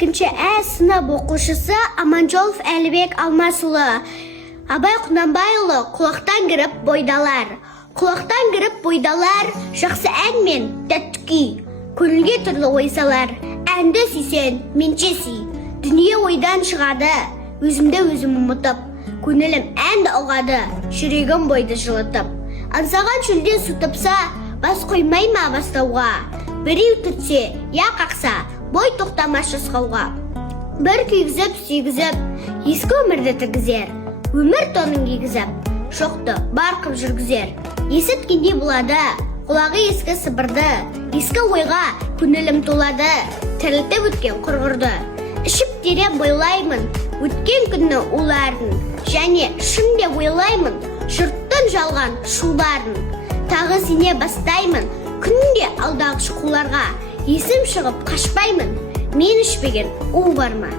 2 сынып оқушысы Аманжолов Әлібек Алмасұлы. Абай Құнанбайұлы құлақтан кіріп бойдалар. Құлақтан кіріп бойдалар, жақсы ән мен тәтті күй. Көңілге түрлі ой салар, әнді сүйсен, менше сүй. Дүние ойдан шығады, өзімді өзім ұмытып. Көңілім әнді ұғады, жүрегім бойды жылытып. Аңсаған шөлде су тапса, бас қоймай ма бастауға. Біреу түтсе, я қақса, бой тоқтамас жасқауға. Бір күйгізіп, сүйгізіп, ескі өмірді тіргізер. Өмір тонын кигізіп, шоқты барқып жүргізер. Есіткенде болады, құлағы ескі сыбырды. Ескі ойға көңілім толады, тірілтіп өткен құрғырды. Ішіп тере бойлаймын, өткен күнні уларын. Және шын деп ойлаймын, жұрттың жалған шуларын. Тағы сене бастаймын, күнде алдағы шқуларға. Есім шығып қашпаймын, мен ішпеген у бар ма?